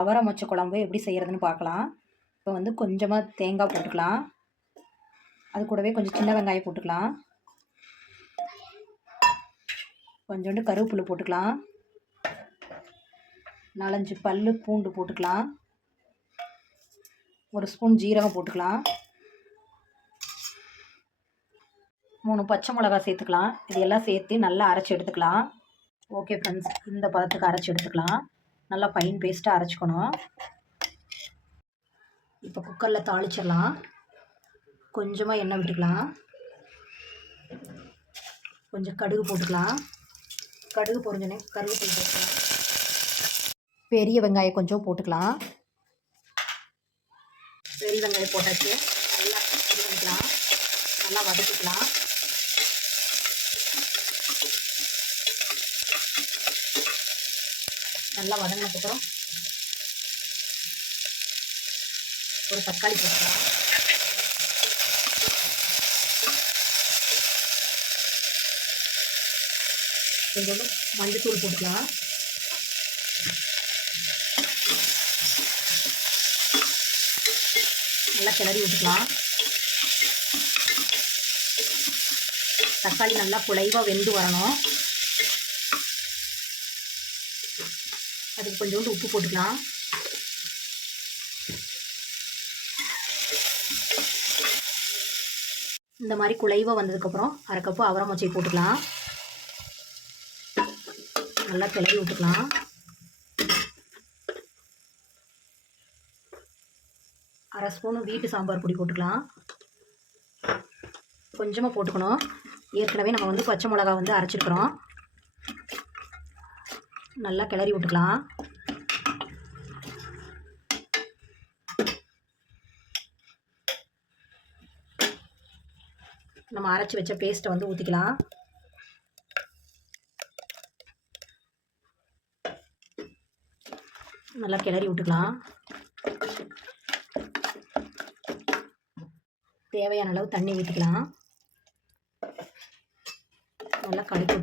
அவரை மொச்சை குழம்பு எப்படி செய்கிறதுன்னு பார்க்கலாம். இப்போ வந்து கொஞ்சமாக தேங்காய் போட்டுக்கலாம். அது கூடவே கொஞ்சம் சின்ன வெங்காயம் போட்டுக்கலாம். கொஞ்சோண்டு கருவேப்பிலை போட்டுக்கலாம். 4-5 பல்லு பூண்டு போட்டுக்கலாம். 1 ஸ்பூன் ஜீரகம் போட்டுக்கலாம். 3 பச்சை மிளகாய் சேர்த்துக்கலாம். இது எல்லாம் சேர்த்து நல்லா அரைச்சி எடுத்துக்கலாம். ஓகே ஃப்ரெண்ட்ஸ், இந்த பதத்துக்கு அரைச்சி எடுத்துக்கலாம். நல்லா ஃபைன் பேஸ்ட்டாக அரைச்சிக்கணும். இப்போ குக்கரில் தாளிச்சிடலாம். கொஞ்சமாக எண்ணெய் விட்டுக்கலாம். கொஞ்சம் கடுகு போட்டுக்கலாம். கடுகு பொரிஞ்சோடனே கருவேப்பிலை போட்டுக்கலாம். பெரிய வெங்காயம் கொஞ்சம் போட்டுக்கலாம். பெரிய வெங்காயம் போட்டாச்சு. நல்லா இது பண்ணிக்கலாம். நல்லா வதக்கிக்கலாம். நல்லா வதங்கினதுக்கப்புறம் ஒரு தக்காளி போட்டுக்கலாம். கொஞ்சம் மஞ்சத்தூள் போட்டுக்கலாம். நல்லா கிளறி விட்டுக்கலாம். தக்காளி நல்லா குழைவாக வெந்து வரணும். அதுக்கு கொஞ்சோண்டு உப்பு போட்டுக்கலாம். இந்த மாதிரி குழைவாக வந்ததுக்கப்புறம் 1/2 கப்பு அவரை மொச்சை போட்டுக்கலாம். நல்லா கிளறி விட்டுக்கலாம். அரை ஸ்பூன் வீட்டு சாம்பார் பொடி போட்டுக்கலாம். கொஞ்சமாக போட்டுக்கணும். ஏற்கனவே நம்ம வந்து பச்சை மிளகா வந்து அரைச்சிருக்கிறோம். நல்லா கிளறி விட்டுக்கலாம். நம்ம அரைச்சி வச்ச பேஸ்ட்டை வந்து ஊற்றிக்கலாம். நல்லா கிளறி விட்டுக்கலாம். தேவையான அளவு தண்ணி ஊற்றிக்கலாம். நல்லா கலக்கி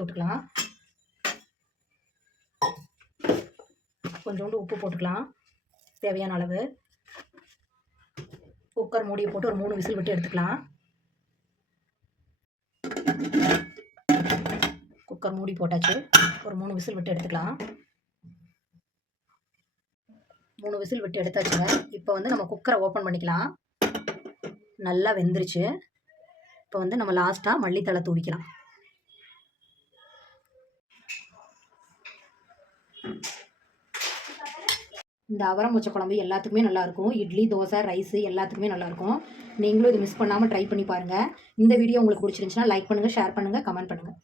விட்டுக்கலாம். கொஞ்சோண்டு உப்பு போட்டுக்கலாம் தேவையான அளவு. குக்கர் மூடியை போட்டு ஒரு 3 விசில் விட்டு எடுத்துக்கலாம். குக்கர் மூடி போட்டாச்சு. ஒரு 3 விசில் விட்டு எடுத்துக்கலாம். 3 விசில் விட்டு எடுத்தாச்சுங்க. இப்போ வந்து நம்ம குக்கரை ஓப்பன் பண்ணிக்கலாம். நல்லா வெந்துருச்சு. இப்போ வந்து நம்ம லாஸ்ட்டாக மல்லித்தழை தூவிக்கலாம். இந்த அவரை மொச்சை குழம்பு எல்லாத்துக்குமே நல்லாயிருக்கும். இட்லி, தோசை, ரைஸு எல்லாத்துக்குமே நல்லாயிருக்கும். நீங்களும் இது மிஸ் பண்ணாமல் ட்ரை பண்ணி பாருங்கள். இந்த வீடியோ உங்களுக்கு பிடிச்சிருந்துச்சுன்னா லைக் பண்ணுங்கள், ஷேர் பண்ணுங்கள், கமெண்ட் பண்ணுங்கள்.